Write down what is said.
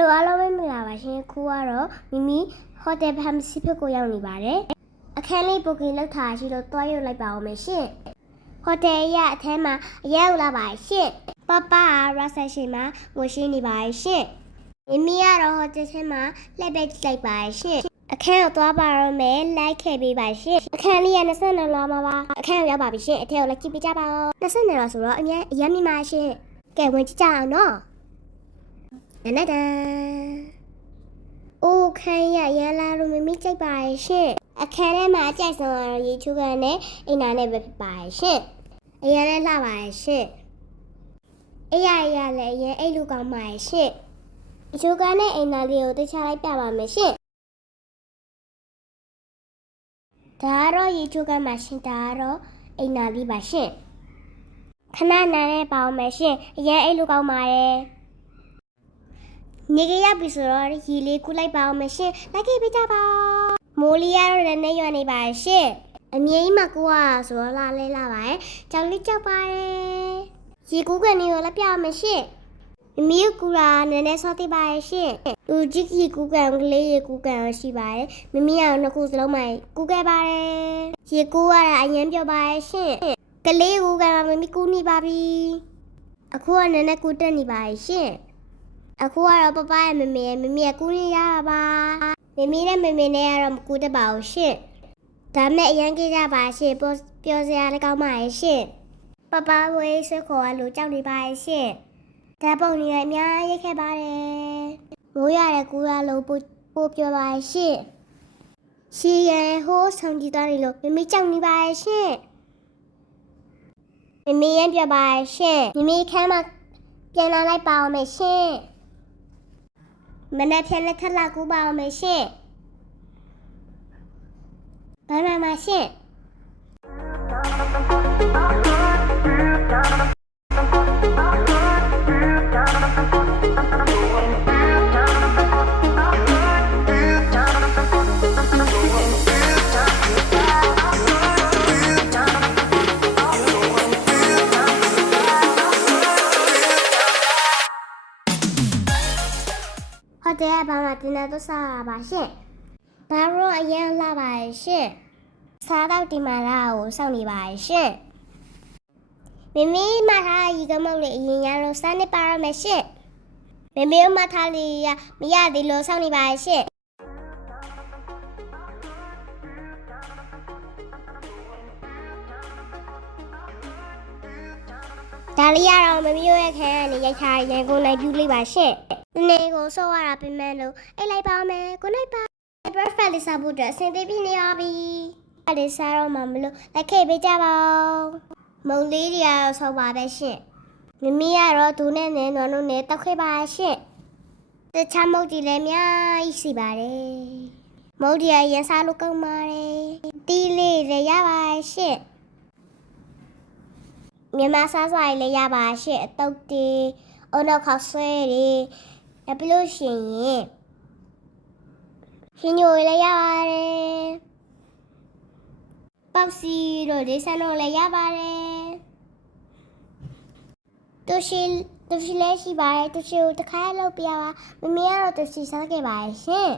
Hello အားလုံးပဲမင်္ဂလာပါရှင်ခုကတော့မိမိဟိုတယ်ဖမ်စီဖက်ကိုရောက်နေပါတယ်အခန်းလေးဘုတ်ကင်လောက်ထားရှိလို့တွားရုပ်လိုက်ပါအောင်မယ်ရှင်ဟိုတယ်ရဲ့အထဲမှာအရောက်လာပါရှင်ပပရာဆက်ရှင်မှာငွေရှင်းနေပါရှင်မိမိကတော့ဟိုတယ်ထဲမှာလက်ပဲလိုက်ပါရှင်အခန်းကိုသွားပါတော့မယ်လိုက်ခဲ့ပေးပါရှင်အခန်းလေးက22လောမှာပါအခန်းကိုရောက်ပါပြီရှင်အထက်ကိုလိုက်ကြည့်ပြကြပါဦး22လောဆိုတော့အရင်မြင်ပါရှင်ကဲဝင်ကြည့်ကြအောင်နော်နဒအိုးခိုင်းရလာလို့မမိကြိုက်ပါရဲ့ရှင်အခန်းထဲမှာအကြိုက်ဆုံးကတော့ရေချိုးကန်နဲ့အိမ်နာနဲ့ပဲဖြစ်ပါရဲ့ရှင်အရင်လည်းလှပါရဲ့ရှင်အေးရလည်းအရင်အိတ်လူကောင်းပါရဲ့ရှင်ရေချိုးကန်နဲ့အိမ်နာလေးကိုတခြားလိုက်ပြပါမယ်ရှင်ဒါကတော့ရေချိုးကန်ပါရှင်ဒါကတော့အိမ်နာလေးပါရှင်ခဏနာနဲ့ပါအောင်မယ်ရှင်အရင်အိတ်လူကောင်းပါတယ်နေကြရပြီဆိုတော့ရေလေးကူးလိုက်ပါအောင်မရှင်လိုက်ခဲ့ပေးကြပါမိုးလီရတော့လည်းနေရွနေပါရှင်အမြင်ကြီးမကူอ่ะဆိုတော့လာလဲလာပါရဲ့ကြောင်လေးကြောက်ပါတယ်ရေကူးကနေရောလက်ပြအောင်မရှင်မမီးကူတာနည်းနည်းစောသေးပါရဲ့ရှင်လူကြီးကြီးကူကန်ကလေးရေကူကန်ရှိပါတယ်မမီးကတော့နှစ်ခုစလုံးမှကူခဲ့ပါတယ်ရေကူရတာအရင်ပြောပါရဲ့ရှင်ကလေးကူကန်မမီးကူနေပါပြီအခုကနည်းနည်းကူတက်နေပါရဲ့ရှင်အခုကတော့ပပရဲ့မမေကူးနေရပါမမေနဲ့နဲ့ကတော့မကူတတ်ပါဘူးရှင့်ဒါမဲ့အရင်ကြည့်ကြပါရှင့်ပြောစရာလည်းကောင်းပါရဲ့ရှင့်ပပဝေးဆွေးခေါ်ရလို့ကြောက်နေပါရဲ့ရှင့်ဒါပုံနေအများရိတ်ခဲ့ပါတယ်မိုးရတဲ့ကူရလို့ပို့ပြောပါရဲ့ရှင့်ရှီရန်ဟိုးဆောင်ကြည့်သွားနေလို့မမေကြောက်နေပါရဲ့ရှင့်မမေရင်ပြပါရဲ့ရှင့်မမေခမ်းမှာပြန်လာလိုက်ပါအောင်မယ်ရှင့်မနေ့ပြန်လက်ထက်လာကူပါအောင်မယ်ရှင်ဘာမှမရှင်ဟုတ်တယ်ဘာမှတင်တော့စားပါရှင်ဘာလို့အရင်လာပါရှင်စားတော့ဒီမှာလာကိုစောင့်နေပါရှင်မမေမထားရီကမုတ်လေးအရင်ရလို့စားနေပါရမယ်ရှင်မမေမထားလေးရမရသေးလို့စောင့်နေပါရှင်ဒါလေးရတော့မမေရဲ့ခန်းကနေရိုက်ထားရန်ကုန်လိုက်ပြူလေးပါရှင်နေကိုဆော့ရတာပြင်မဲ့လို့အိတ်လိုက်ပါမယ်ကိုနိုင်ပါ perfect လေးစားဖို့အတွက်အဆင်ပြေနေပါပြီအဲ့ဒီစားတော့မှမလို့လိုက်ခဲ့ပေးကြပါဦးမုံလေးတွေကတော့ဆော့ပါပဲရှင်မမီကတော့ဒူနဲ့နွားတို့နဲ့တောက်ခဲ့ပါရှင်တခြားမုတ်ကြီးလည်းအများကြီးစီပါတယ်မုတ်ကြီးရန်စားလို့ကောင်းပါတယ်တီးလေးလည်းရပါရှင်မြန်မာစားစာရေးလည်းရပါရှင်အတုတ်တီအုံနောက်ခေါက်ဆွဲတွေပြလို့ရှိရင်ရှင်ညိုလည်းရပါတယ်ပေါက်စီတို့ဒီဆန်တို့လည်းရပါတယ်တူရှိလည်းရှိပါတယ်တူရှိကိုတစ်ခါလောက်ပြပါမမေကတော့တူရှိစားခဲ့ပါရှင်